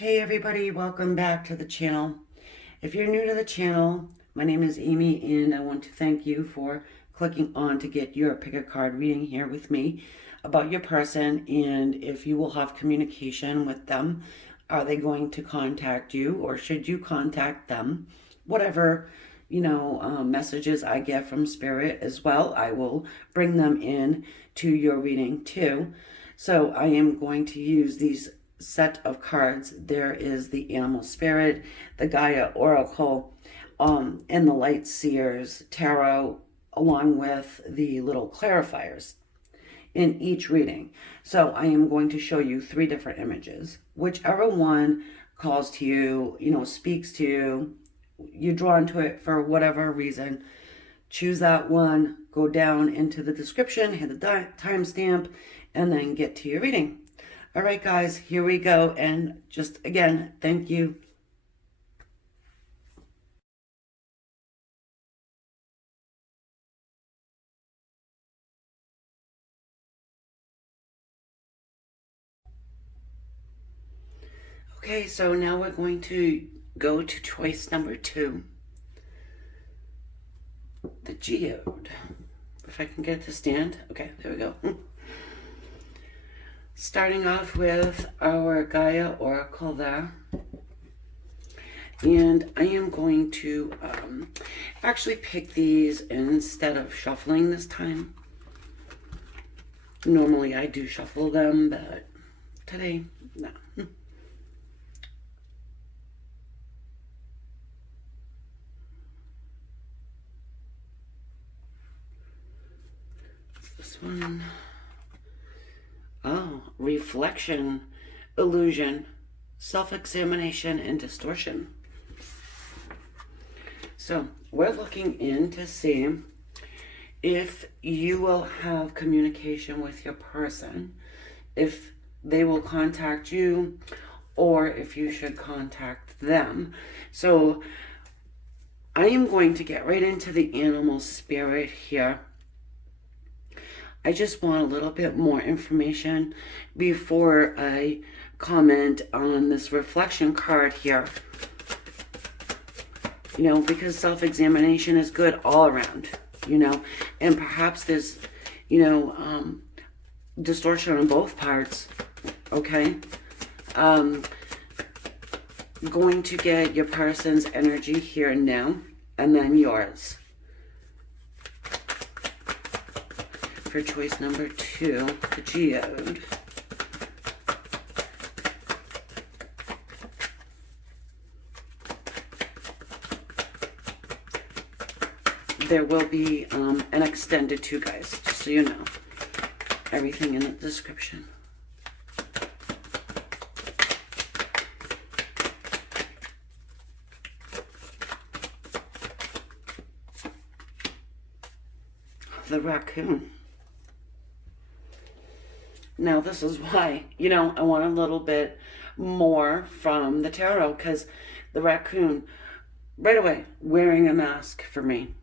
Hey everybody, welcome back to the channel. If you're new to the channel, my name is Amy and I want to thank you for clicking on to get your pick a card reading here with me about your person and if you will have communication with them. Are they going to contact you or should you contact them? Whatever, messages I get from Spirit as well, I will bring them in to your reading too. So I am going to use these set of cards. There is the Animal Spirit, the Gaia Oracle, and the Light Seers Tarot, along with the little clarifiers in each reading. So I am going to show you 3 different images. Whichever one calls to you, speaks to you, you're drawn to it for whatever reason, choose that one, go down into the description, hit the timestamp, and then get to your reading. All right, guys, here we go. And just again, thank you. Okay, so now we're going to go to choice number 2. The Geode. If I can get it to stand. Okay, there we go. Starting off with our Gaia Oracle there. And I am going to actually pick these instead of shuffling this time. Normally I do shuffle them, but today, no. This one. Oh, reflection, illusion, self-examination, and distortion. So we're looking in to see if you will have communication with your person, if they will contact you, or if you should contact them. So I am going to get right into the Animal Spirit here. I just want a little bit more information before I comment on this reflection card here. Because self-examination is good all around, and perhaps there's, distortion on both parts, okay? Going to get your person's energy here now, and then yours. For choice number 2, the Geode. There will be an extended 2, guys, just so you know. Everything in the description. The raccoon. Now, this is why, I want a little bit more from the tarot, because the raccoon, right away, wearing a mask for me,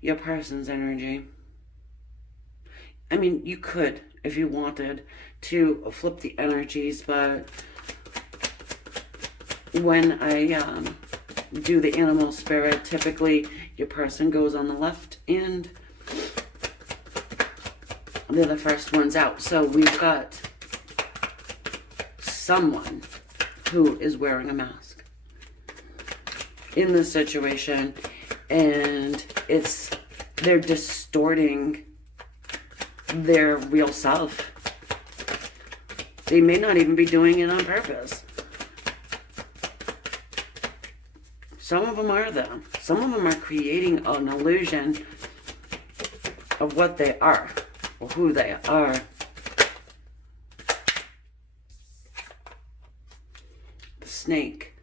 Your person's energy. I mean, you could, if you wanted, to flip the energies, but when I do the Animal Spirit, typically your person goes on the left and they're the first ones out. So we've got someone who is wearing a mask in this situation, and they're distorting their real self. They may not even be doing it on purpose. Some of them are, though. Some of them are creating an illusion of what they are, or who they are. The snake.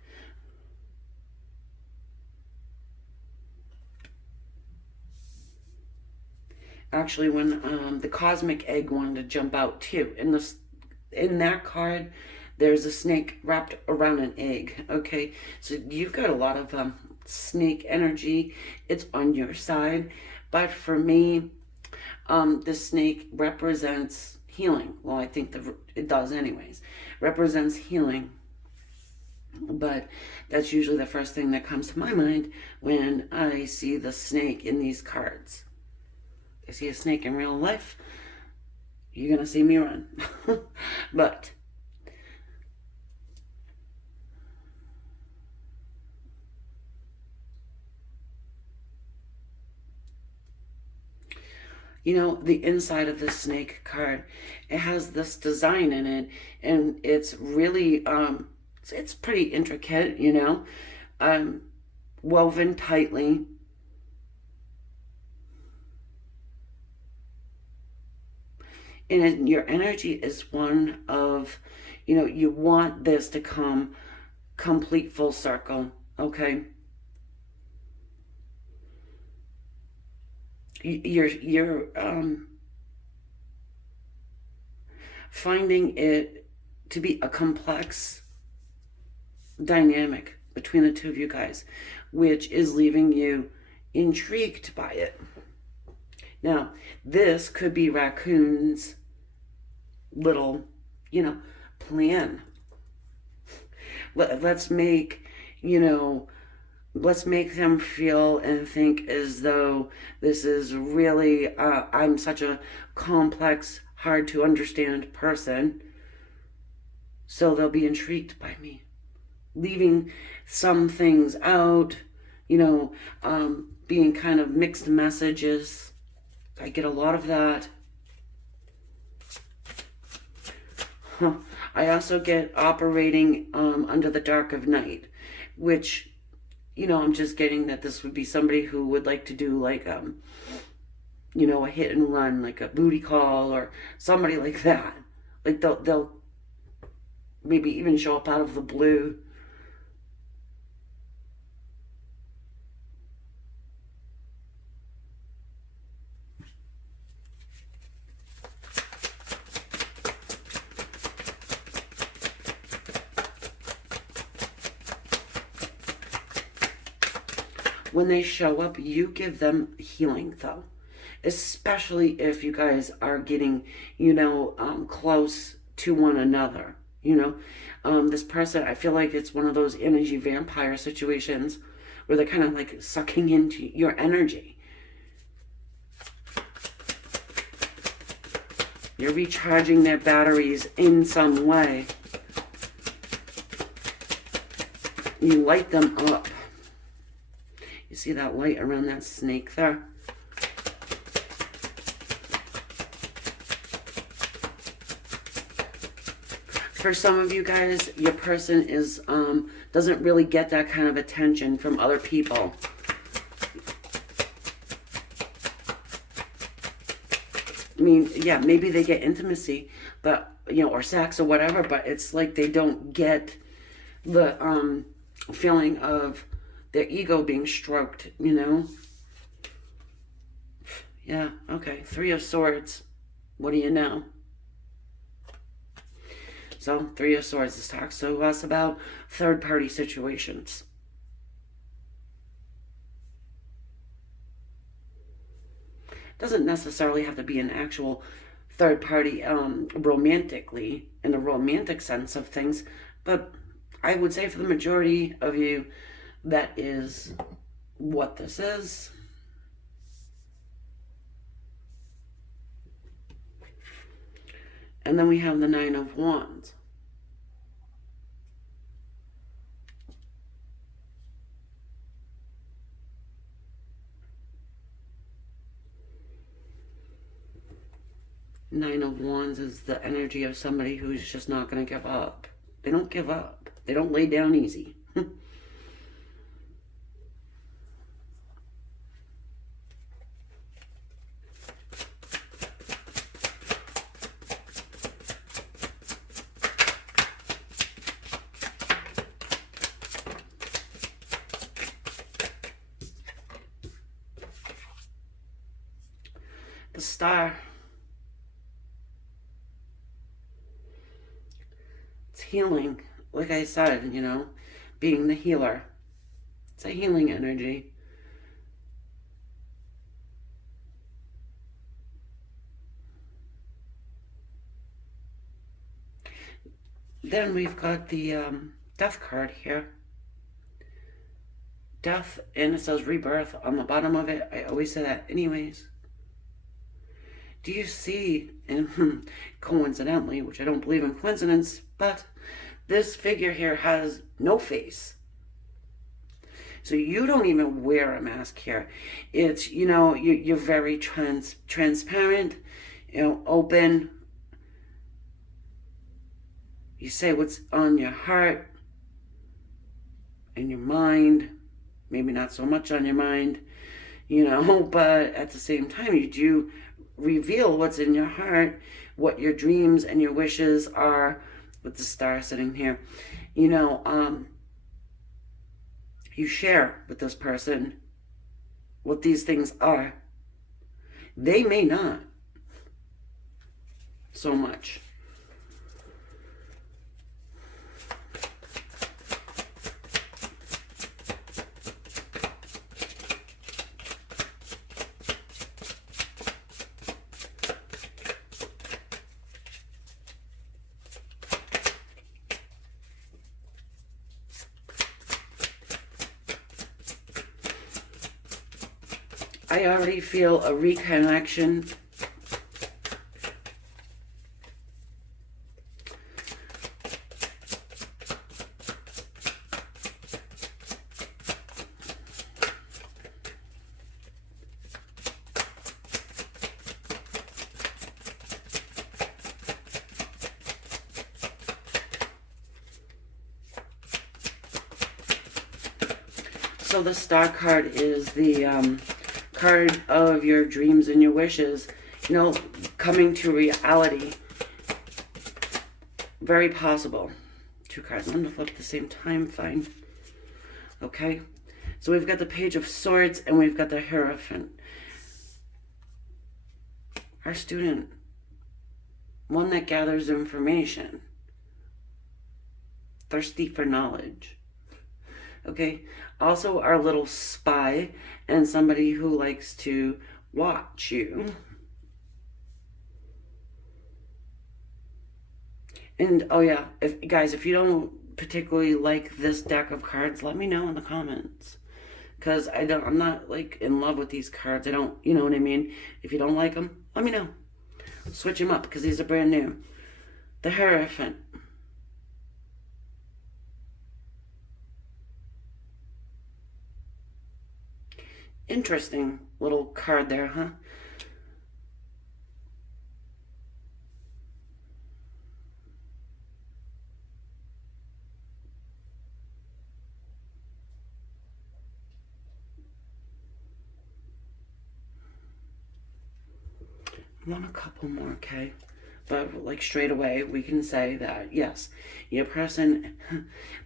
Actually, when the cosmic egg wanted to jump out, too. In that card, there's a snake wrapped around an egg, okay? So you've got a lot of snake energy. It's on your side. But for me, The snake represents healing. Well, I think it does anyways. Represents healing. But that's usually the first thing that comes to my mind when I see the snake in these cards. If I see a snake in real life, you're going to see me run. But you know, the inside of this snake card, it has this design in it, and it's really it's pretty intricate, you know, woven tightly. And your energy is one of, you know, you want this to come complete full circle, okay? You're finding it to be a complex dynamic between the two of you guys, which is leaving you intrigued by it. Now, this could be Raccoon's little, you know, plan. Let's make, you know, let's make them feel and think as though this is really, I'm such a complex, hard to understand person. So they'll be intrigued by me. Leaving some things out, you know, being kind of mixed messages. I get a lot of that. I also get operating under the dark of night, which, you know, I'm just getting that this would be somebody who would like to do like, you know, a hit and run, like a booty call or somebody like that. Like they'll maybe even show up out of the blue. When they show up, you give them healing, though. Especially if you guys are getting, you know, close to one another. You know, this person, I feel like it's one of those energy vampire situations where they're kind of like sucking into your energy. You're recharging their batteries in some way. You light them up. You see that light around that snake there? For some of you guys, your person is doesn't really get that kind of attention from other people. I mean, yeah, maybe they get intimacy, but, you know, or sex or whatever, but it's like they don't get the feeling of their ego being stroked, you know? Yeah, okay. 3 of Swords. What do you know? So, 3 of Swords. This talks to us about third-party situations. Doesn't necessarily have to be an actual third party romantically, in the romantic sense of things, but I would say for the majority of you, that is what this is. And then we have the 9 of Wands. Nine of Wands is the energy of somebody who's just not going to give up. They don't give up. They don't lay down easy. The Star. It's healing. Like I said, you know, being the healer. It's a healing energy. Then we've got the death card here. Death, and it says rebirth on the bottom of it. I always say that anyways. Do you see, and coincidentally, which I don't believe in coincidence, but this figure here has no face. So you don't even wear a mask here. It's, you know, you're very transparent, you know, open. You say what's on your heart and your mind. Maybe not so much on your mind, you know, but at the same time, you do reveal what's in your heart, what your dreams and your wishes are, with the star sitting here. You know, you share with this person what these things are. They may not so much. I already feel a reconnection. So the star card is the card of your dreams and your wishes, you know, coming to reality. Very possible. Two cards. I'm going to flip at the same time. Fine. Okay. So we've got the Page of Swords and we've got the Hierophant. Our student. One that gathers information. Thirsty for knowledge. Okay, also our little spy and somebody who likes to watch you. And oh yeah, if you don't particularly like this deck of cards, let me know in the comments. Because I'm not like in love with these cards. I don't, you know what I mean? If you don't like them, let me know. Switch them up because these are brand new. The Hierophant. Interesting little card there, huh? I want a couple more, okay? But like straight away, we can say that, yes, your person,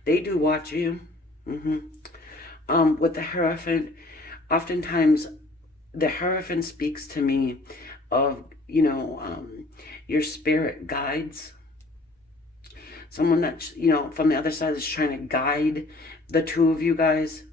they do watch you. With the Hierophant, oftentimes the Hierophant speaks to me of, you know, your spirit guides. Someone that, you know, from the other side is trying to guide the two of you guys.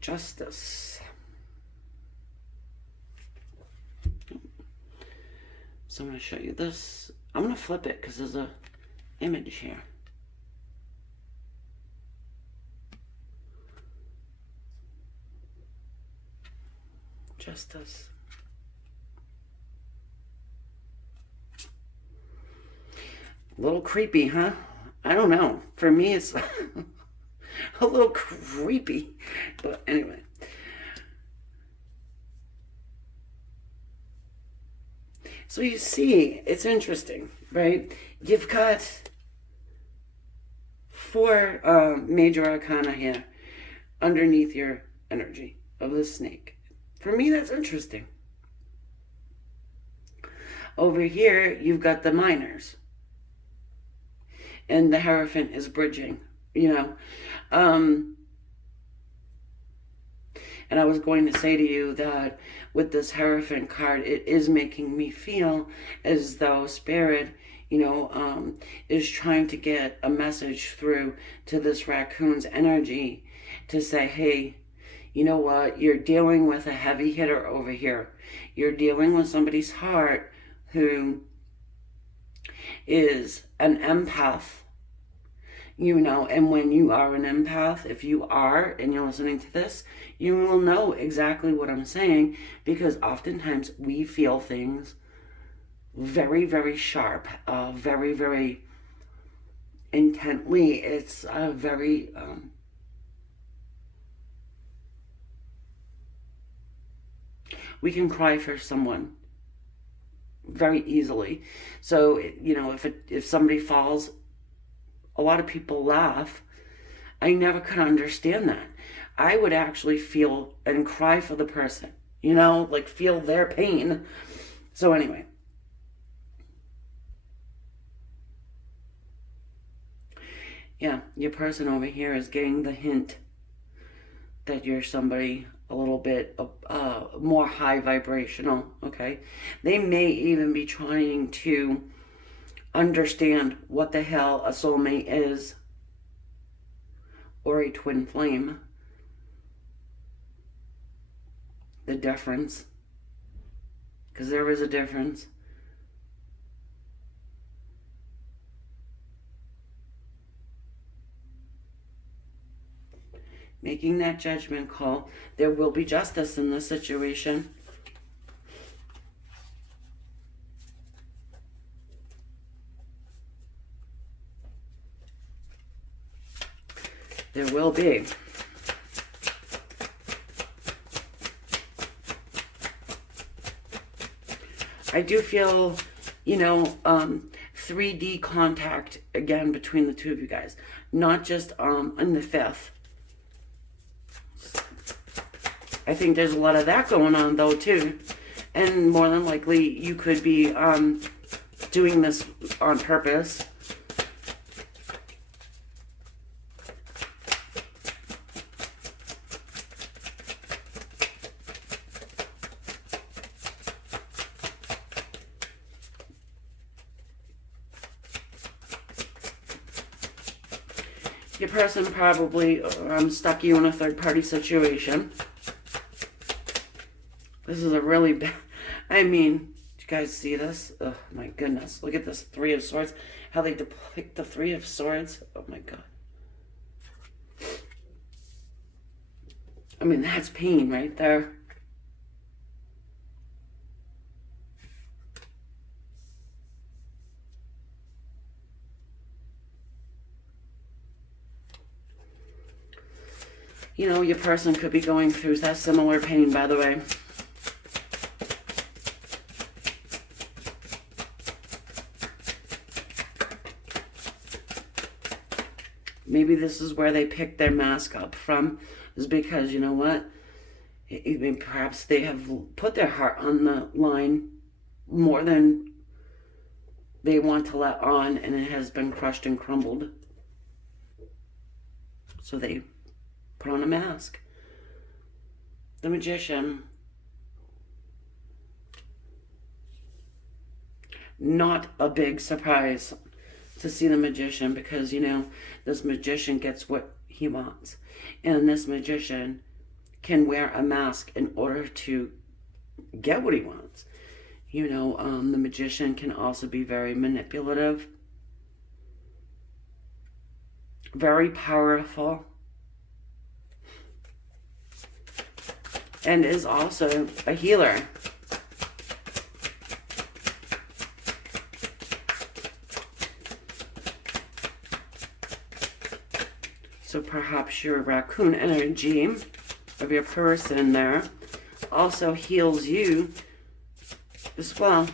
Justice. So I'm going to show you this. I'm going to flip it because there's a image here. Justice. A little creepy, huh? I don't know. For me, it's a little creepy. But anyway. So you see, it's interesting, right? You've got 4 major arcana here underneath your energy of the snake. For me, that's interesting. Over here, you've got the minors. And the Hierophant is bridging, you know. And I was going to say to you that with this Hierophant card, it is making me feel as though Spirit, is trying to get a message through to this raccoon's energy to say, hey, you know what? You're dealing with a heavy hitter over here. You're dealing with somebody's heart who is an empath, and when you are an empath, if you are, and you're listening to this, you will know exactly what I'm saying, because oftentimes we feel things very, very sharp, very, very intently. It's very... we can cry for someone very easily. So, if somebody falls, a lot of people laugh. I never could understand that. I would actually feel and cry for the person, like feel their pain. So anyway. Yeah, your person over here is getting the hint that you're somebody a little bit more high vibrational, okay? They may even be trying to understand what the hell a soulmate is, or a twin flame. The difference, because there is a difference. Making that judgment call. There will be justice in this situation. There will be. I do feel, 3D contact again between the two of you guys. Not just on the 5th. I think there's a lot of that going on though too. And more than likely you could be doing this on purpose. Your person probably stuck you in a third-party situation. This is a really bad... I mean, do you guys see this? Oh, my goodness. Look at this 3 of Swords. How they depict the 3 of Swords. Oh, my God. I mean, that's pain right there. Your person could be going through that similar pain, by the way. Maybe this is where they picked their mask up from, is because, you know what? Perhaps they have put their heart on the line more than they want to let on, and it has been crushed and crumbled. So they put on a mask. The Magician. Not a big surprise to see the Magician, because, this Magician gets what he wants. And this Magician can wear a mask in order to get what he wants. The Magician can also be very manipulative, very powerful, and is also a healer. So perhaps your raccoon energy of your person there also heals you as well.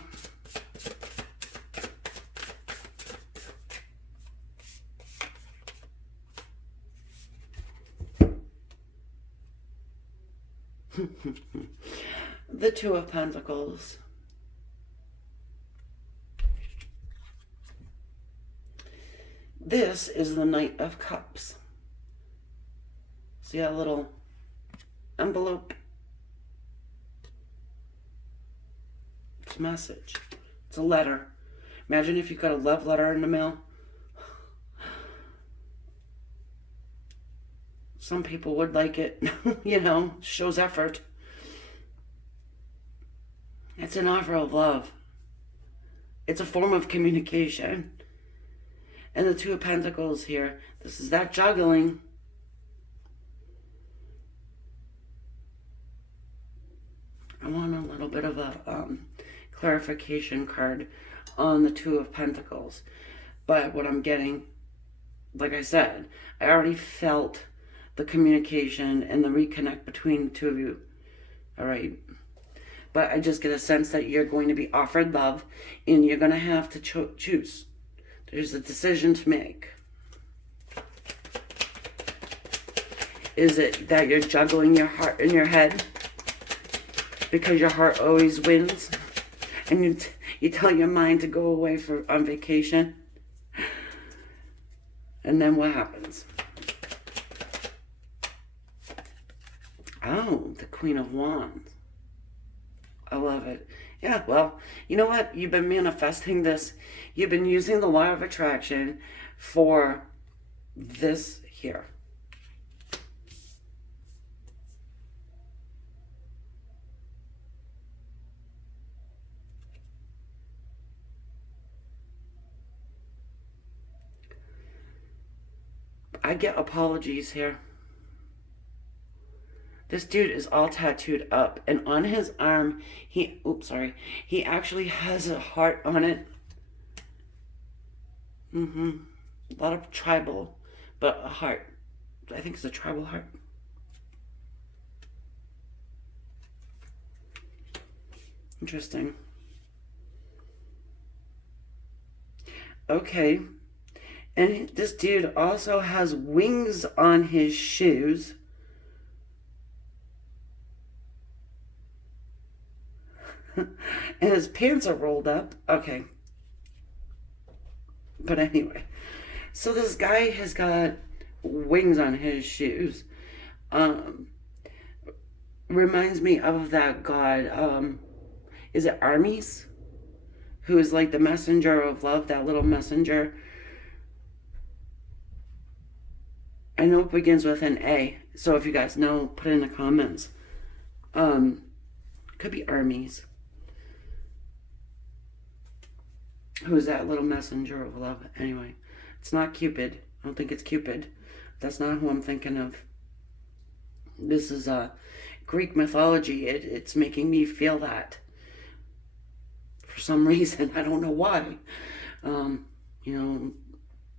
The 2 of Pentacles. This is the Knight of Cups. See that little envelope? It's a message. It's a letter. Imagine if you got a love letter in the mail. Some people would like it, you know, shows effort. It's an offer of love. It's a form of communication. And the Two of Pentacles here, this is that juggling. I want a little bit of a clarification card on the Two of Pentacles. But what I'm getting, like I said, I already felt the communication and the reconnect between the two of you. All right. But I just get a sense that you're going to be offered love and you're going to have to choose. There's a decision to make. Is it that you're juggling your heart in your head because your heart always wins, and you tell your mind to go away on vacation, and then what happens? Oh, the Queen of Wands. I love it. Yeah, well, you know what? You've been manifesting this. You've been using the law of attraction for this here. I get apologies here. This dude is all tattooed up, and on his arm, he actually has a heart on it. A lot of tribal, but a heart. I think it's a tribal heart. Interesting. Okay. And this dude also has wings on his shoes. And his pants are rolled up. Okay. But anyway. So this guy has got wings on his shoes. Reminds me of that god. Is it Hermes? Who is like the messenger of love, that little messenger. I know it begins with an A. So if you guys know, put it in the comments. Could be Hermes. Who's that little messenger of love? Anyway, it's not Cupid. I don't think it's Cupid. That's not who I'm thinking of. This is Greek mythology. It's making me feel that. For some reason. I don't know why. You know,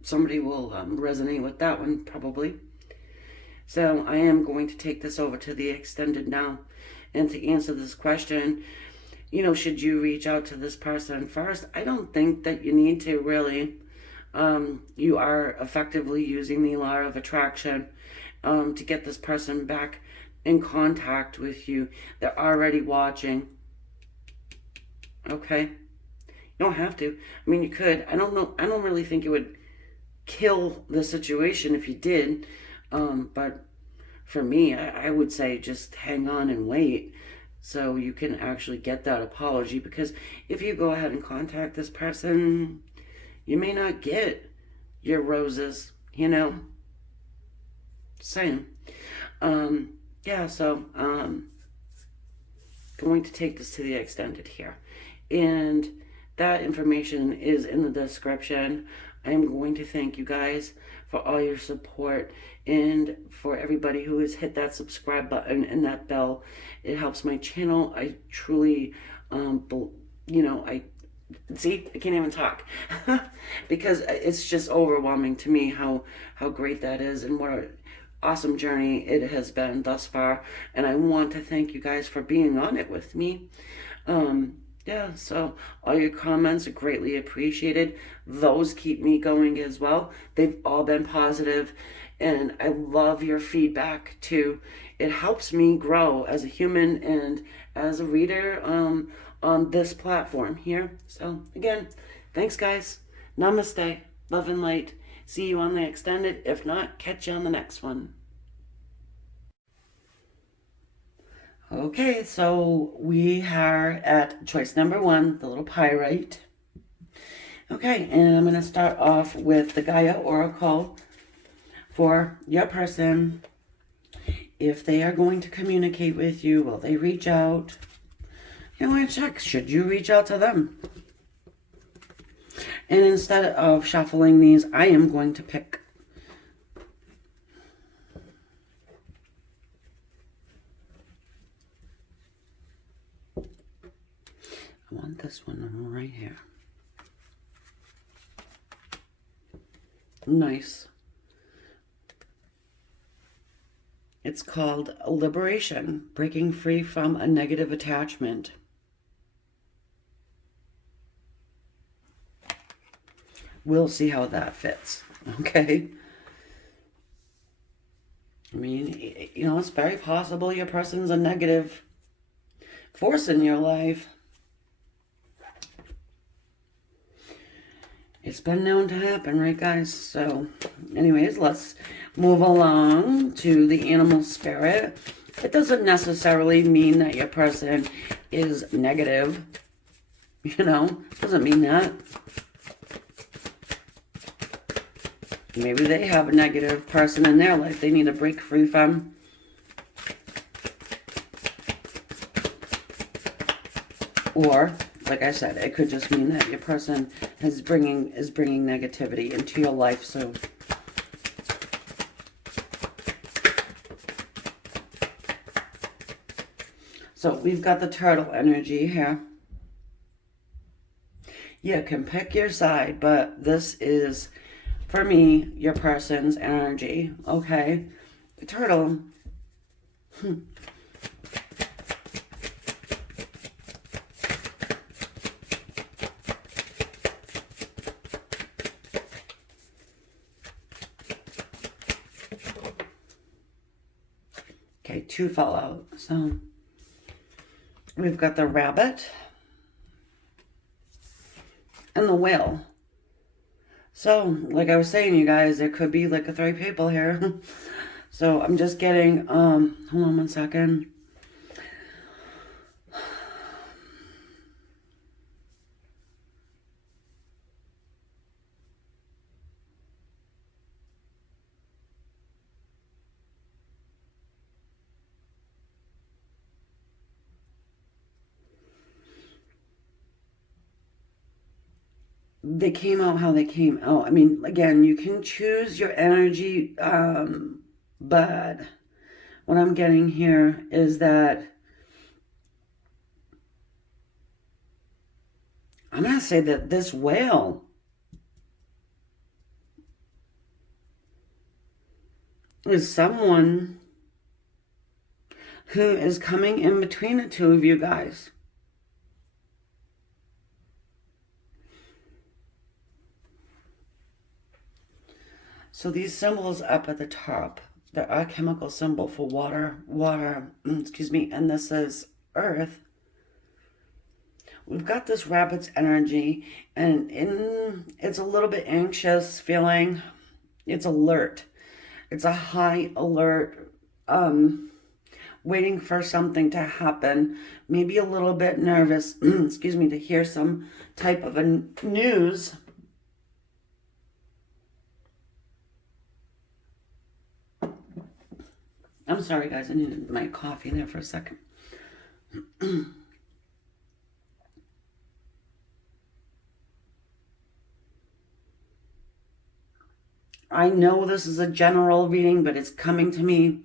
somebody will resonate with that one, probably. So I am going to take this over to the extended now. And to answer this question, you know, should you reach out to this person first? I don't think that you need to, really. You are effectively using the law of attraction to get this person back in contact with you. They're already watching. Okay? You don't have to. I mean, you could. I don't know. I don't really think it would kill the situation if you did. But for me, I would say just hang on and wait so you can actually get that apology, because if you go ahead and contact this person, you may not get your roses, you know. Same. Yeah, so going to take this to the extended here. And that information is in the description. I'm going to thank you guys for all your support and for everybody who has hit that subscribe button and that bell. It helps my channel. I truly, you know, I can't even talk because it's just overwhelming to me how great that is and what an awesome journey it has been thus far. And I want to thank you guys for being on it with me. Yeah, so all your comments are greatly appreciated. Those keep me going as well. They've all been positive, and I love your feedback too. It helps me grow as a human and as a reader on this platform here. So again, thanks guys. Namaste. Love and light. See you on the extended. If not, catch you on the next one. Okay, so we are at choice number 1, the little pyrite. Okay, and I'm going to start off with the Gaia Oracle for your person. If they are going to communicate with you, will they reach out? You want to check, should you reach out to them? And instead of shuffling these, I am going to pick. I want this one right here. Nice. It's called Liberation, breaking free from a negative attachment. We'll see how that fits, okay? I mean, you know, it's very possible your person's a negative force in your life. It's been known to happen, right, guys? So, anyways, let's move along to the animal spirit. It doesn't necessarily mean that your person is negative. You know, doesn't mean that. Maybe they have a negative person in their life they need to break free from. Or, like I said, it could just mean that your person is bringing negativity into your life. So we've got the turtle energy here. You can pick your side, but this is, for me, your person's energy, okay? The turtle. Okay, 2 fell out. So we've got the rabbit and the whale. So, like I was saying, you guys, there could be like 3 people here. So I'm just getting, hold on 1 second. They came out how they came out. I mean, again, you can choose your energy, but what I'm getting here is that I'm going to say that this whale is someone who is coming in between the 2 of you guys. So these symbols up at the top, they're a chemical symbol for water, excuse me, and this is earth. We've got this rabbit's energy, and it's a little bit anxious feeling. It's alert. It's a high alert, waiting for something to happen. Maybe a little bit nervous, excuse me, to hear some type of a news. I'm sorry, guys. I needed my coffee there for a second. I know this is a general reading, but it's coming to me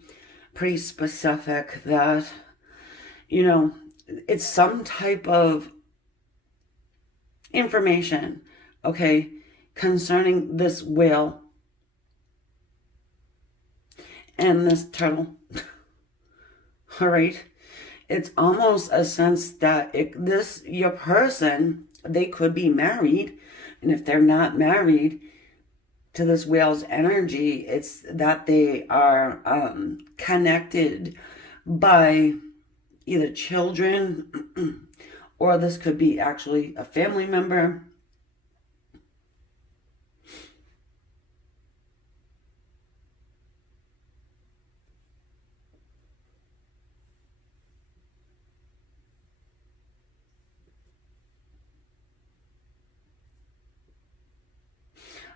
pretty specific that, you know, it's some type of information, okay, concerning this whale and this turtle. All right. It's almost a sense that your person, they could be married. And if they're not married to this whale's energy, it's that they are connected by either children or this could be actually a family member.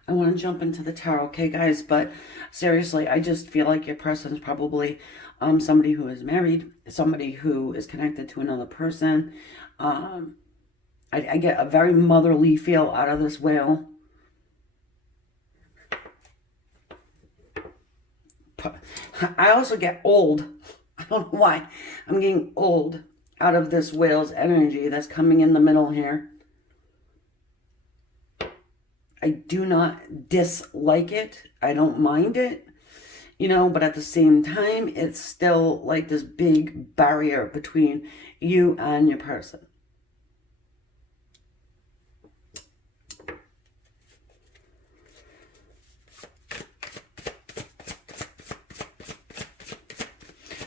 I want to jump into the tarot, okay, guys? But seriously, I just feel like your person is probably somebody who is married, somebody who is connected to another person. I get a very motherly feel out of this whale. I also get old. I don't know why. I'm getting old out of this whale's energy that's coming in the middle here. I do not dislike it. I don't mind it, you know, but at the same time, it's still like this big barrier between you and your person.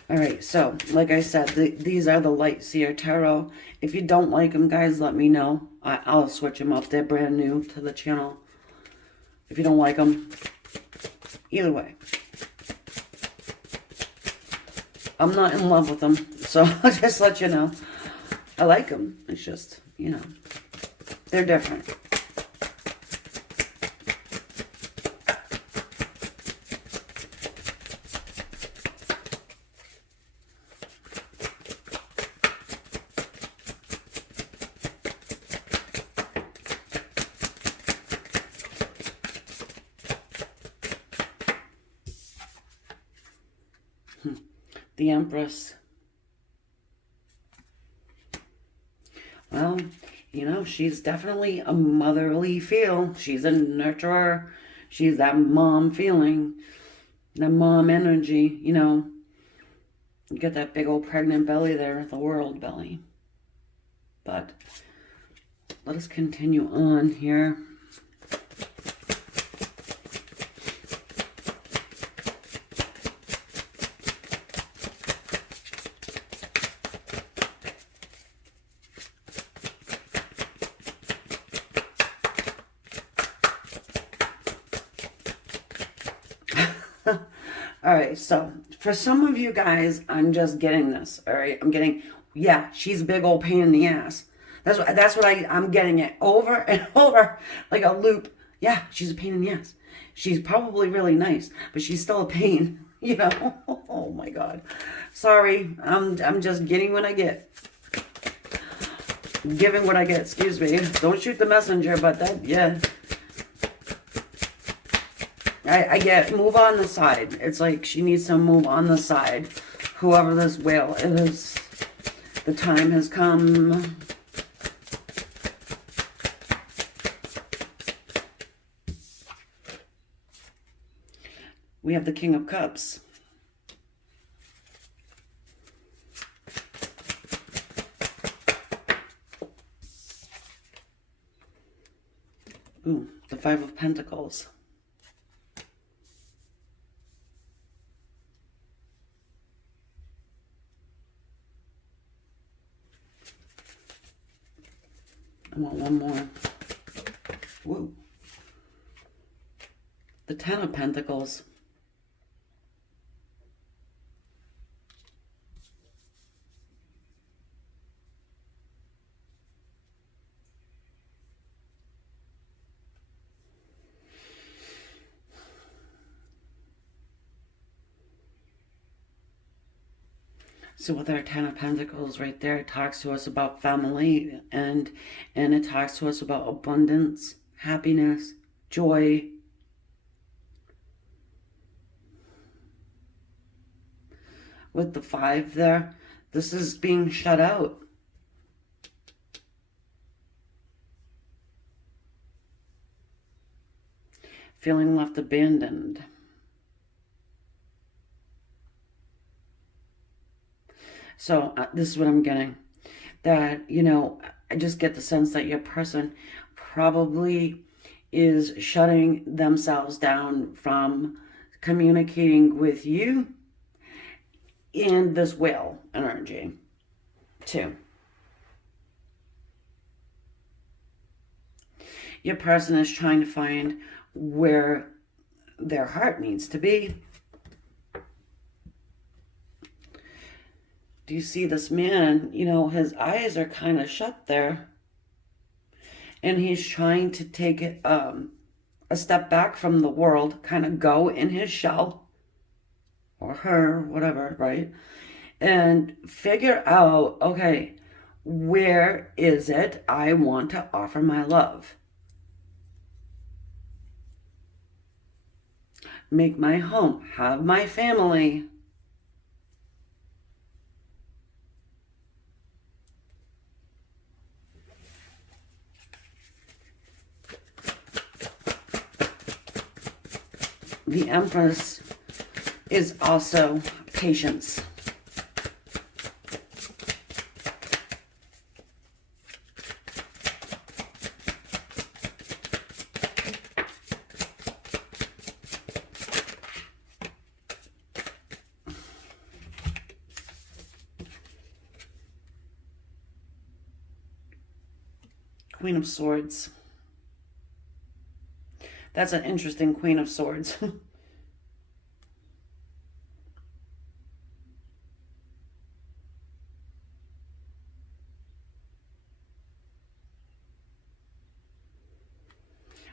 All right, so like I said, these are the Light Seer Tarot. If you don't like them, guys, let me know. I'll switch them up. They're brand new to the channel. If you don't like them, either way. I'm not in love with them, so I'll just let you know. I like them. It's just, you know, they're different. The Empress. Well, you know, she's definitely a motherly feel. She's a nurturer. She's that mom feeling, that mom energy, you know. You get that big old pregnant belly there, the world belly. But let us continue on here. All right, so for some of you guys, I'm just getting this. All right, I'm getting, yeah, she's a big old pain in the ass. That's what I'm getting it over and over like a loop. Yeah, she's a pain in the ass. She's probably really nice, but she's still a pain. You know. Oh my God. Sorry, I'm just getting what I get. Giving what I get. Excuse me. Don't shoot the messenger, but that, yeah. I get move on the side. It's like she needs to move on the side. Whoever this whale is, the time has come. We have the King of Cups. Ooh, the Five of Pentacles. I want one more. Woo. The Ten of Pentacles. So with our Ten of Pentacles right there, it talks to us about family and it talks to us about abundance, happiness, joy. With the Five there, this is being shut out. Feeling left abandoned. So this is what I'm getting. That, you know, I just get the sense that your person probably is shutting themselves down from communicating with you in this whale energy too. Your person is trying to find where their heart needs to be. Do you see this man? You know, his eyes are kind of shut there. And he's trying to take it, a step back from the world, kind of go in his shell, or her, whatever, right? And figure out, okay, where is it I want to offer my love? Make my home, have my family. The Empress is also patience. Queen of Swords. That's an interesting Queen of Swords.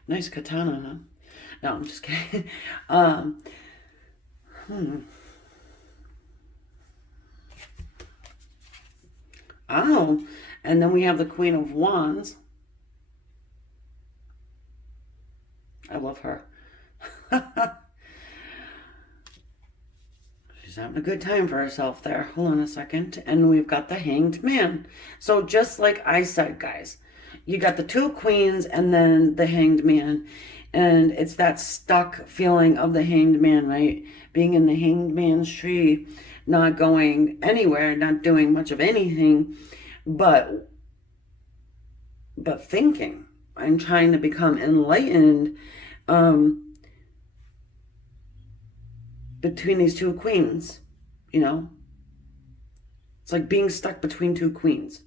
Nice katana, huh? No, I'm just kidding. Oh, and then we have the Queen of Wands. I love her. She's having a good time for herself there. Hold on a second. And we've got the Hanged Man. So just like I said, guys, you got the two queens and then the Hanged Man. And it's that stuck feeling of the Hanged Man, right? Being in the Hanged Man's tree, not going anywhere, not doing much of anything, but thinking. I'm trying to become enlightened between these two queens, you know? It's like being stuck between two queens.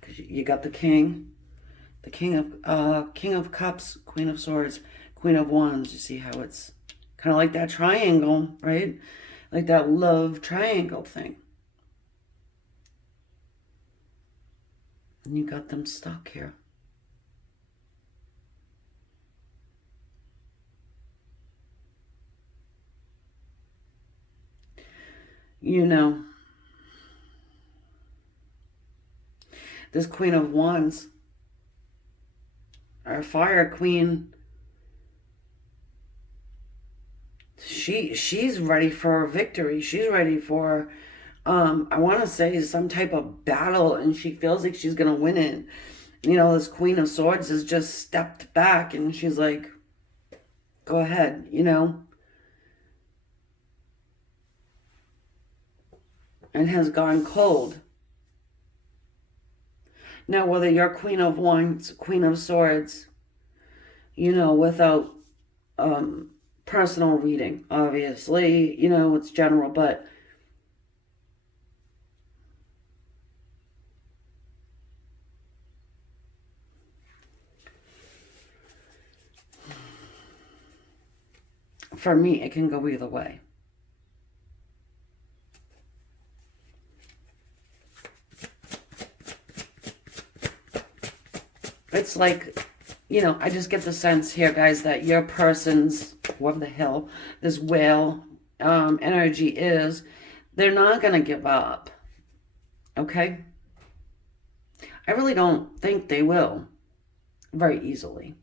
Because you got the king of cups, Queen of Swords, Queen of Wands. You see how it's kind of like that triangle, right? Like that love triangle thing. And you got them stuck here. You know, this Queen of Wands, our fire queen, she's ready for victory. She's ready for I want to say some type of battle, and she feels like she's going to win it. You know, this Queen of Swords has just stepped back and she's like, go ahead, you know, and has gone cold. Now, whether you're Queen of Wands, Queen of Swords, you know, without personal reading, obviously, you know, it's general, but for me, it can go either way. It's like, you know, I just get the sense here, guys, that your person's, whatever the hell this whale energy is, they're not going to give up. Okay? I really don't think they will very easily.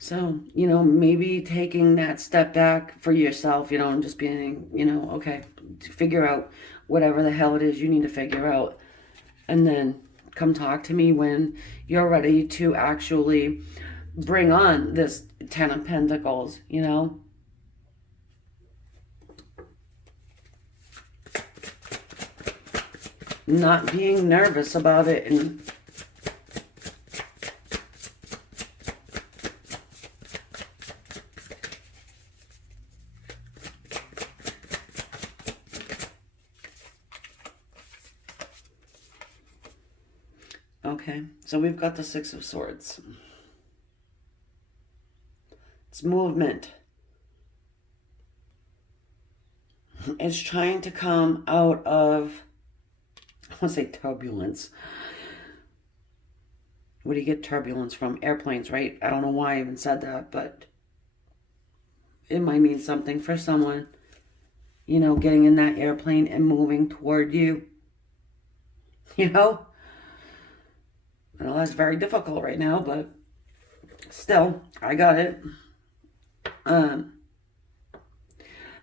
So, you know, maybe taking that step back for yourself, you know, and just being, you know, okay, figure out whatever the hell it is you need to figure out. And then come talk to me when you're ready to actually bring on this Ten of Pentacles, you know. Not being nervous about it and okay, so we've got the Six of Swords. It's movement. It's trying to come out of I want to say turbulence. Where do you get turbulence from? Airplanes, right? I don't know why I even said that, but it might mean something for someone. You know, getting in that airplane and moving toward you. You know? I know that's very difficult right now, but still, I got it.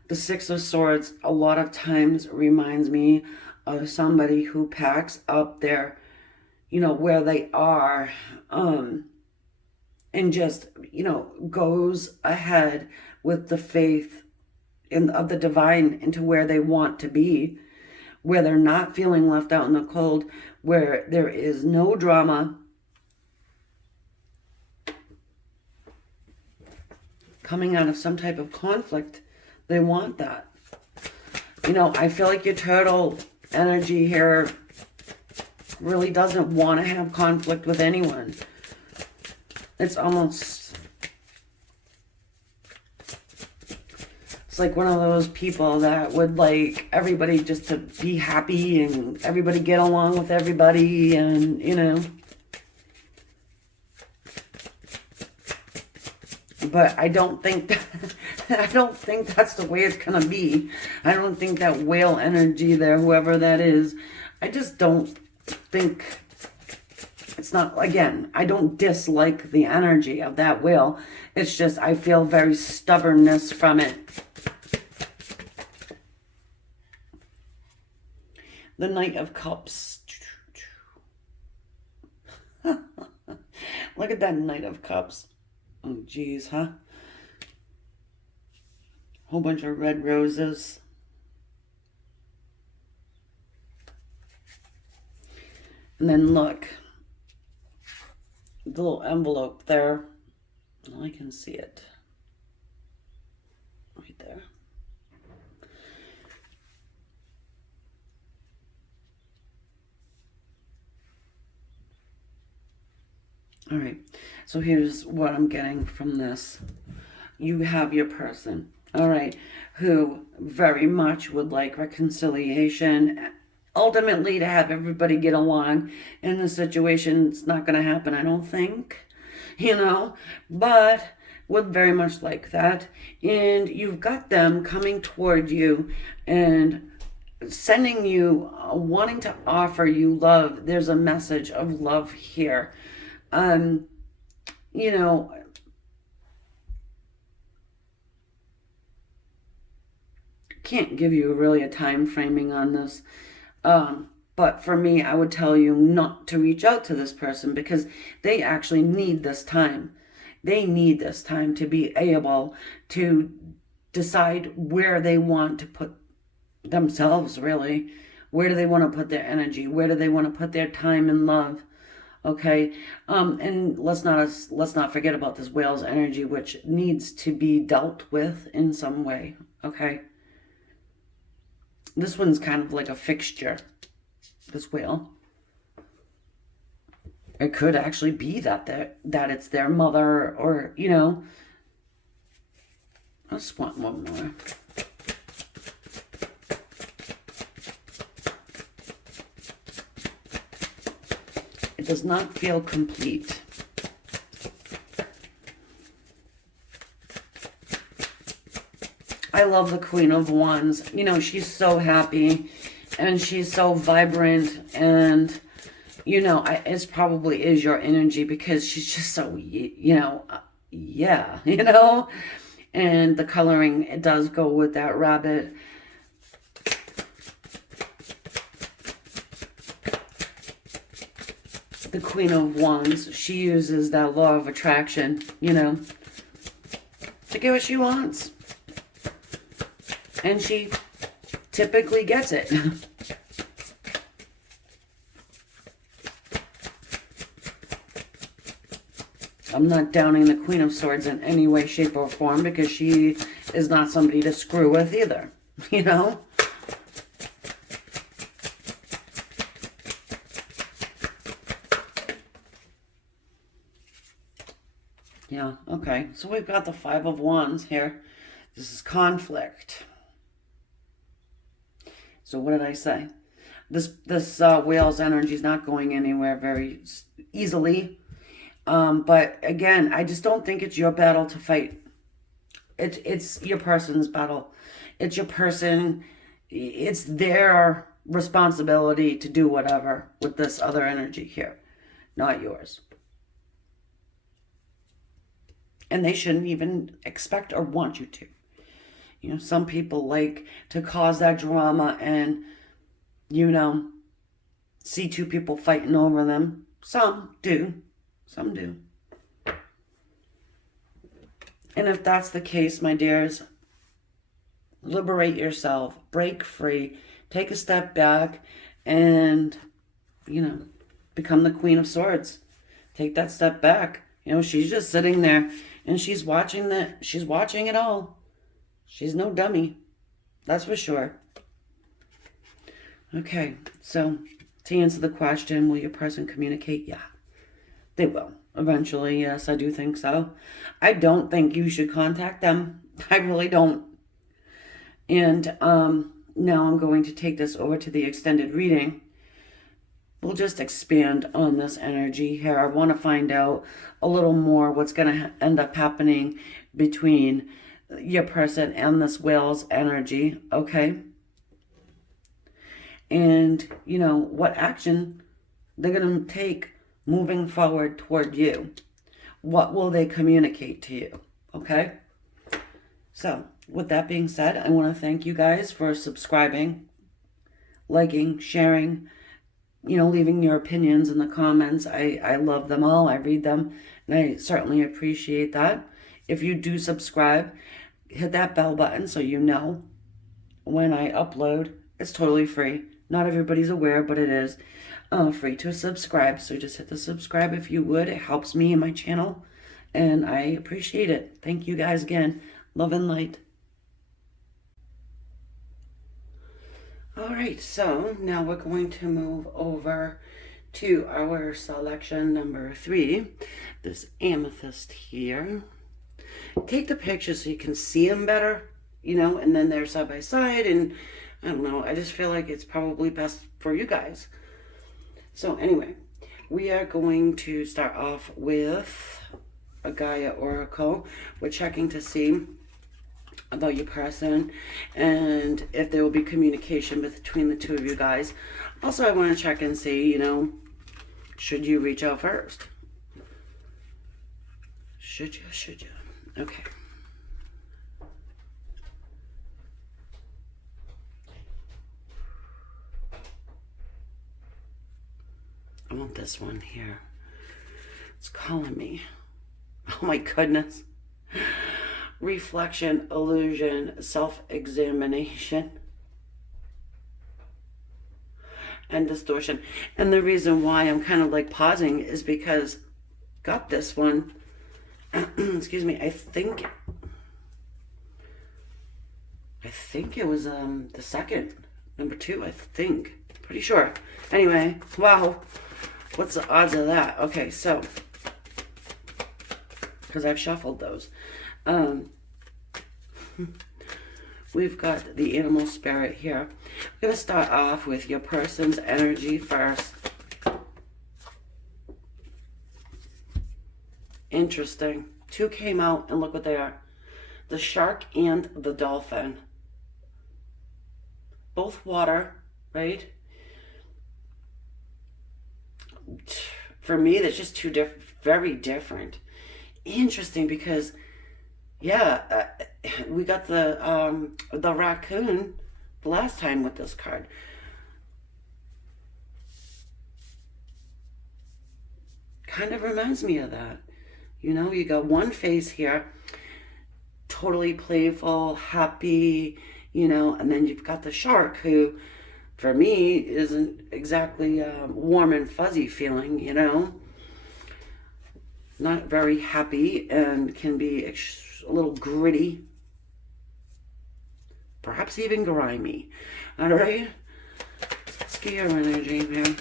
The Six of Swords a lot of times reminds me of somebody who packs up their, you know, where they are, and just, you know, goes ahead with the faith of the divine into where they want to be, where they're not feeling left out in the cold, where there is no drama coming out of some type of conflict. They want that. You know, I feel like your turtle energy here really doesn't want to have conflict with anyone. It's almost, it's like one of those people that would like everybody just to be happy and everybody get along with everybody, and, you know. But I don't think I don't think that's the way it's gonna be. I don't think that whale energy there, whoever that is, I just don't think it's not, again, I don't dislike the energy of that whale. It's just I feel very stubbornness from it. The Knight of Cups. Look at that Knight of Cups. Oh, geez, huh? Whole bunch of red roses. And then look. The little envelope there. I can see it. Right there. All right, so here's what I'm getting from this. You have your person, all right, who very much would like reconciliation, ultimately to have everybody get along in the situation. It's not going to happen, I don't think, you know, but would very much like that. And you've got them coming toward you and sending you, wanting to offer you love. There's a message of love here. You know, can't give you really a time framing on this. But for me, I would tell you not to reach out to this person because they actually need this time. They need this time to be able to decide where they want to put themselves, really. Where do they want to put their energy? Where do they want to put their time and love? Okay, and let's not forget about this whale's energy, which needs to be dealt with in some way. Okay, this one's kind of like a fixture. This whale. It could actually be that it's their mother, or, you know. I just want one more. It does not feel complete. I love the Queen of Wands. You know, she's so happy and she's so vibrant, and, you know, it probably is your energy because she's just so, you know, yeah, you know, and the coloring, it does go with that rabbit. The Queen of Wands, she uses that law of attraction, you know, to get what she wants. And she typically gets it. I'm not downing the Queen of Swords in any way, shape, or form because she is not somebody to screw with either, you know? Yeah, okay. So we've got the Five of Wands here. This is conflict. So what did I say? this whale's energy is not going anywhere very easily. But again, I just don't think it's your battle to fight. It's your person's battle. It's your person. It's their responsibility to do whatever with this other energy here, not yours. And they shouldn't even expect or want you to. You know, some people like to cause that drama and, you know, see two people fighting over them. Some do. Some do. And if that's the case, my dears, liberate yourself, break free, take a step back, and, you know, become the Queen of Swords. Take that step back. You know, she's just sitting there and she's watching it all. She's no dummy. That's for sure. Okay, so to answer the question, will your person communicate? Yeah, they will. Eventually, yes, I do think so. I don't think you should contact them. I really don't. And now I'm going to take this over to the extended reading. We'll just expand on this energy here. I want to find out a little more what's going to end up happening between your person and this whale's energy, okay? And, you know, what action they're going to take moving forward toward you. What will they communicate to you, okay? So, with that being said, I want to thank you guys for subscribing, liking, sharing, you know, leaving your opinions in the comments. I love them all. I read them, and I certainly appreciate that. If you do subscribe, hit that bell button so you know when I upload. It's totally free. Not everybody's aware, but it is free to subscribe. So just hit the subscribe if you would. It helps me and my channel, and I appreciate it. Thank you guys again. Love and light. All right, so now we're going to move over to our selection number 3, this amethyst here. Take the pictures so you can see them better, you know, and then they're side by side, and I don't know, I just feel like it's probably best for you guys. So anyway, we are going to start off with a Gaia Oracle. We're checking to see about your person and if there will be communication between the two of you guys. Also, I want to check and see, you know, should you reach out first? Should you? Okay. I want this one here. It's calling me. Oh my goodness. Reflection, illusion, self-examination, and distortion. And the reason why I'm kind of like pausing is because got this one. Excuse me. I think it was the second, number 2. I think, pretty sure. Anyway, wow. What's the odds of that? Okay, so because I've shuffled those. We've got the animal spirit here. I'm going to start off with your person's energy first. Interesting. 2 came out, and look what they are. The shark and the dolphin. Both water, right? For me, that's just two very different. Interesting, because yeah, we got the raccoon the last time with this card. Kind of reminds me of that. You know, you got one face here, totally playful, happy, you know, and then you've got the shark who, for me, isn't exactly warm and fuzzy feeling, you know. Not very happy and can be a little gritty. Perhaps even grimy. All right? Let's get your energy here.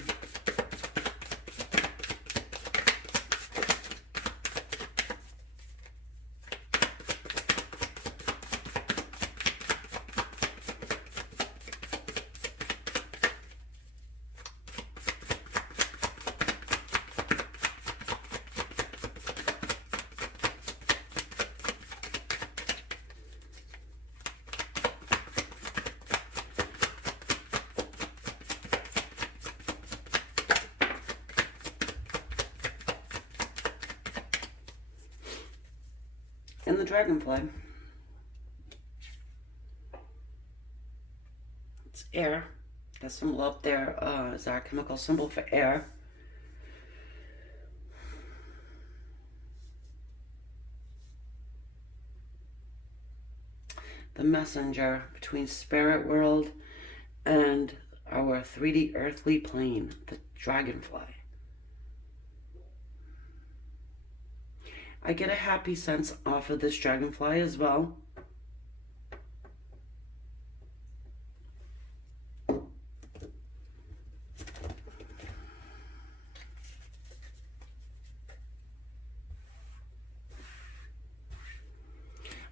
and the dragonfly. It's air. The symbol up there is our chemical symbol for air. The messenger between spirit world and our 3D earthly plane, the dragonfly. I get a happy sense off of this dragonfly as well.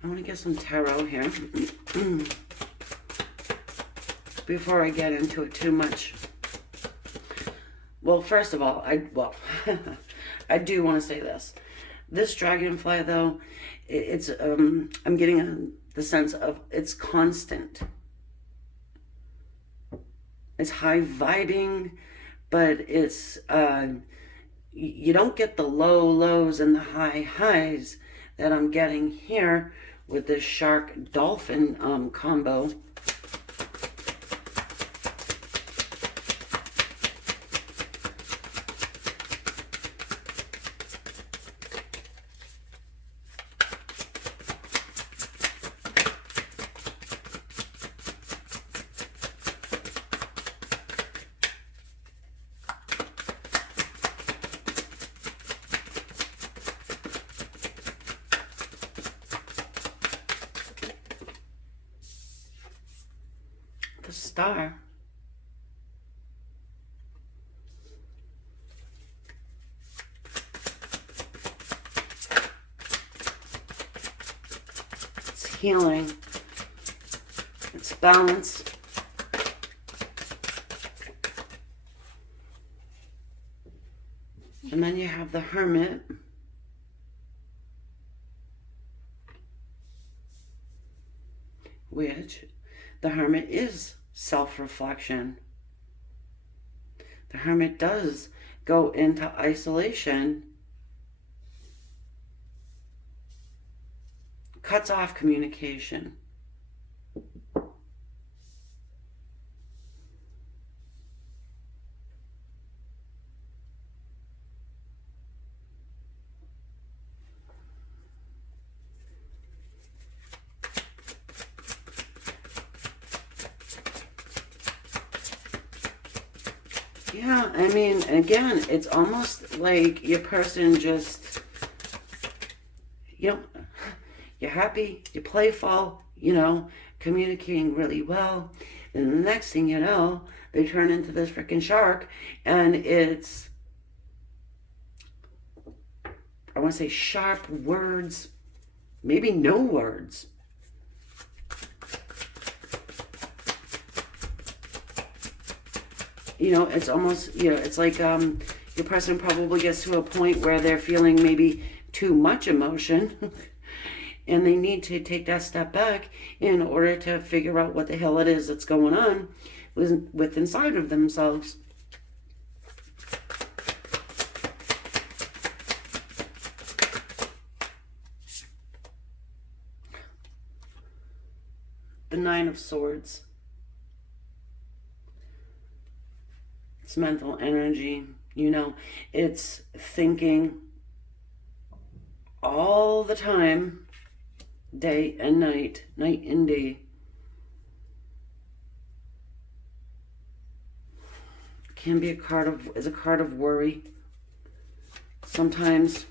I want to get some tarot here before I get into it too much. Well, first of all, I do want to say this. This dragonfly, though, it's I'm getting the sense of it's constant. It's high vibing, but it's you don't get the low lows and the high highs that I'm getting here with this shark dolphin combo. Star. It's healing. It's balance. And then you have the Hermit. Which the Hermit is self-reflection. The Hermit does go into isolation, cuts off communication. Yeah, I mean, again, it's almost like your person just, you're happy, you're playful, communicating really well. And the next thing you know, they turn into this freaking shark, and it's, I want to say sharp words, maybe no words. It's almost, it's like your person probably gets to a point where they're feeling maybe too much emotion and they need to take that step back in order to figure out what the hell it is that's going on with inside of themselves. The Nine of Swords. It's mental energy, it's thinking all the time, day and night, night and day. Can be a card of worry. Sometimes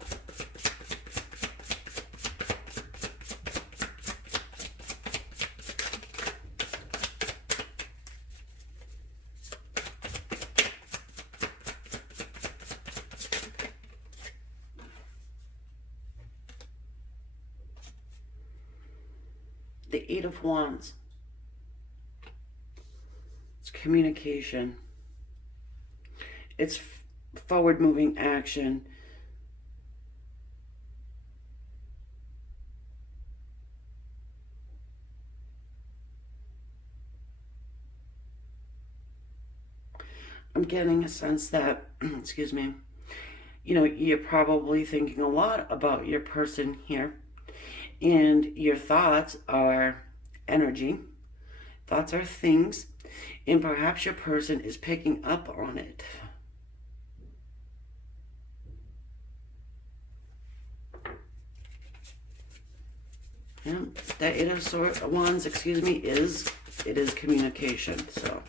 the Eight of Wands. It's communication. It's forward-moving action. I'm getting a sense that, excuse me, you're probably thinking a lot about your person here. And your thoughts are energy. Thoughts are things. And perhaps your person is picking up on it. Yeah, that Eight of Wands, excuse me, is communication. So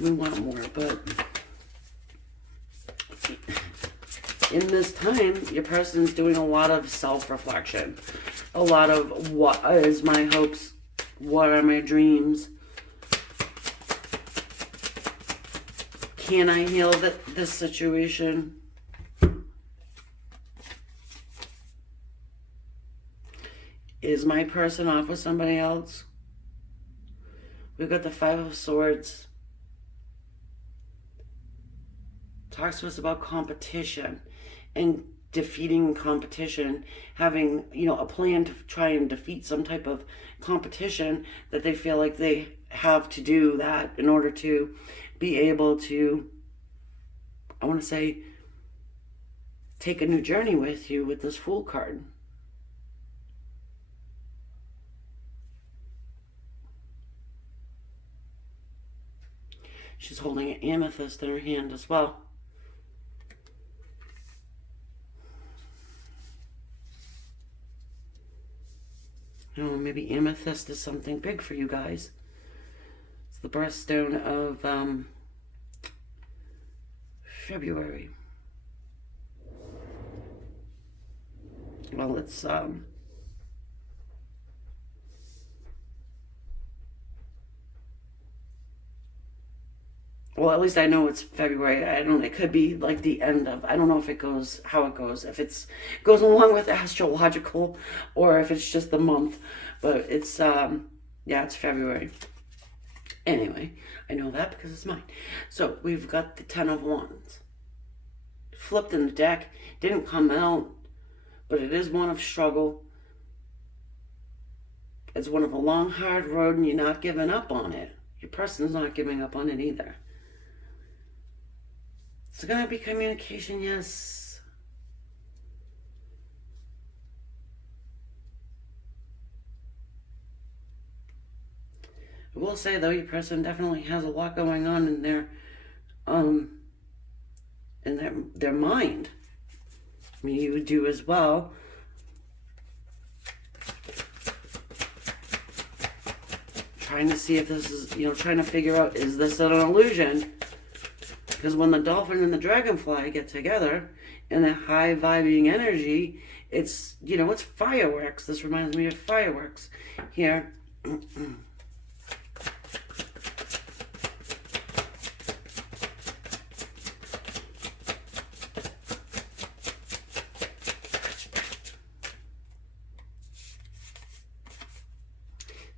we want more, but in this time, your person's doing a lot of self-reflection. A lot of what is my hopes? What are my dreams? Can I heal this situation? Is my person off with somebody else? We've got the Five of Swords. Talks to us about competition and defeating competition, having, a plan to try and defeat some type of competition that they feel like they have to do that in order to be able to, I want to say, take a new journey with you with this Fool card. She's holding an amethyst in her hand as well. Maybe amethyst is something big for you guys. It's the birthstone of February. Well, it's well, at least I know it's February. I don't know. It could be like the end of, I don't know if it goes, how it goes. If it goes along with astrological or if it's just the month. But it's, yeah, it's February. Anyway, I know that because it's mine. So we've got the Ten of Wands. Flipped in the deck. Didn't come out. But it is one of struggle. It's one of a long, hard road and you're not giving up on it. Your person's not giving up on it either. It's going to be communication, yes. I will say, though, your person definitely has a lot going on in their mind. I mean, you do as well. Trying to see if this is, trying to figure out, is this an illusion? Because when the dolphin and the dragonfly get together in a high vibing energy, it's, it's fireworks. This reminds me of fireworks here.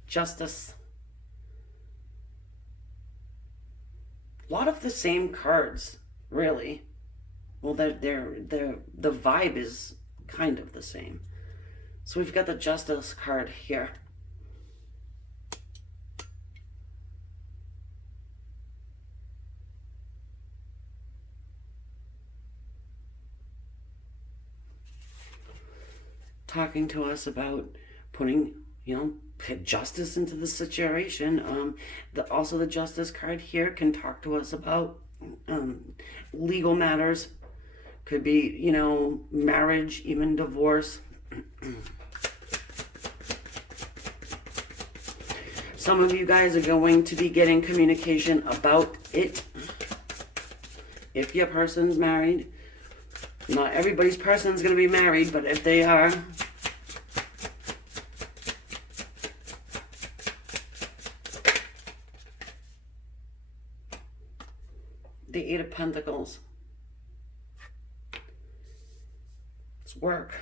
Justice. A lot of the same cards, really. Well, the vibe is kind of the same. So we've got the Justice card here. Talking to us about putting, justice into the situation. Also the Justice card here can talk to us about legal matters. Could be, marriage, even divorce. Some of you guys are going to be getting communication about it. If your person's married. Not everybody's person's going to be married, but if they are, the Eight of Pentacles. It's work.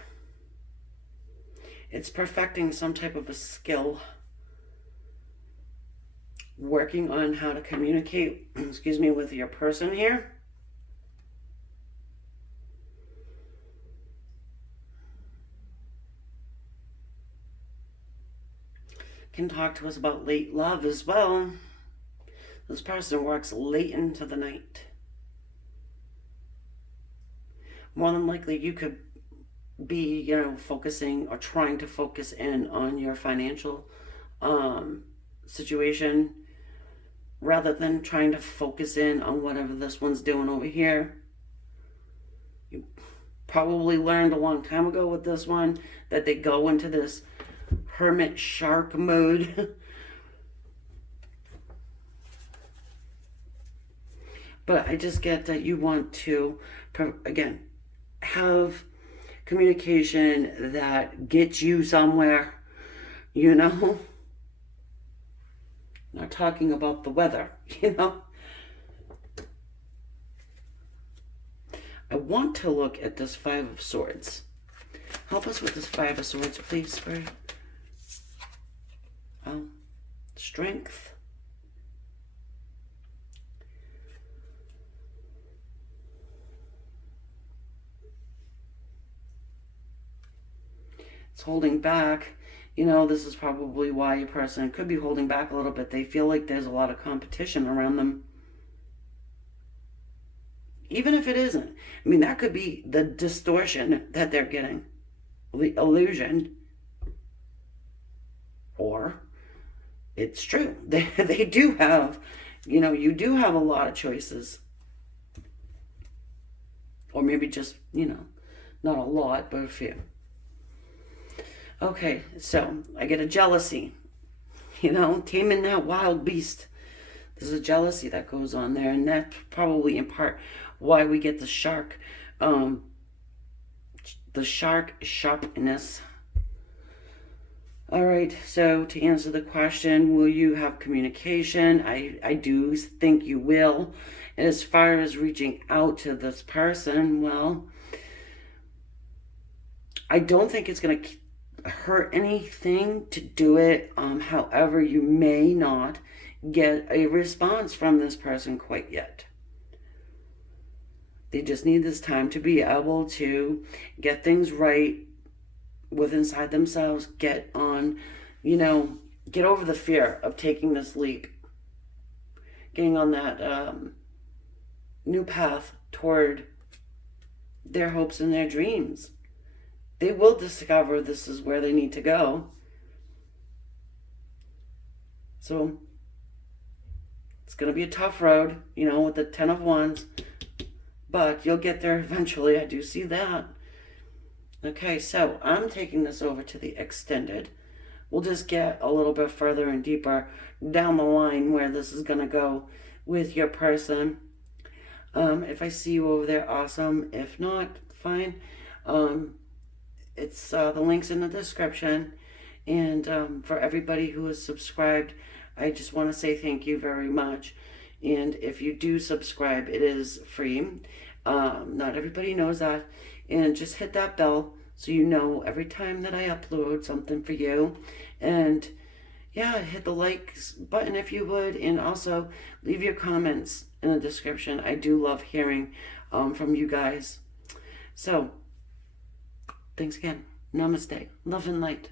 It's perfecting some type of a skill. Working on how to communicate, with your person here. Can talk to us about late love as well. This person works late into the night. More than likely, you could be, focusing or trying to focus in on your financial situation rather than trying to focus in on whatever this one's doing over here. You probably learned a long time ago with this one that they go into this hermit shark mode. But I just get that you want to, again, have communication that gets you somewhere, Not talking about the weather, I want to look at this Five of Swords. Help us with this Five of Swords, please, Spirit. Strength. It's holding back. This is probably why your person could be holding back a little bit. They feel like there's a lot of competition around them. Even if it isn't. I mean, that could be the distortion that they're getting. The illusion. Or it's true. They do have, you do have a lot of choices. Or maybe just, not a lot, but a few. Okay, so I get a jealousy, taming that wild beast. There's a jealousy that goes on there, and that's probably in part why we get the shark sharpness. All right, so to answer the question, will you have communication? I do think you will. And as far as reaching out to this person, well, I don't think it's going to hurt anything to do it. However, you may not get a response from this person quite yet. They just need this time to be able to get things right with inside themselves, get on, get over the fear of taking this leap, getting on that new path toward their hopes and their dreams. They will discover this is where they need to go. So it's going to be a tough road, with the 10 of Wands. But you'll get there eventually. I do see that. Okay, so I'm taking this over to the extended. We'll just get a little bit further and deeper down the line where this is going to go with your person. If I see you over there, awesome. If not, fine. It's the link's in the description. And for everybody who is subscribed, I just want to say thank you very much. And if you do subscribe, it is free. Not everybody knows that. And just hit that bell so you know every time that I upload something for you. And yeah, hit the like button if you would. And also leave your comments in the description. I do love hearing from you guys. So, thanks again. Namaste. Love and light.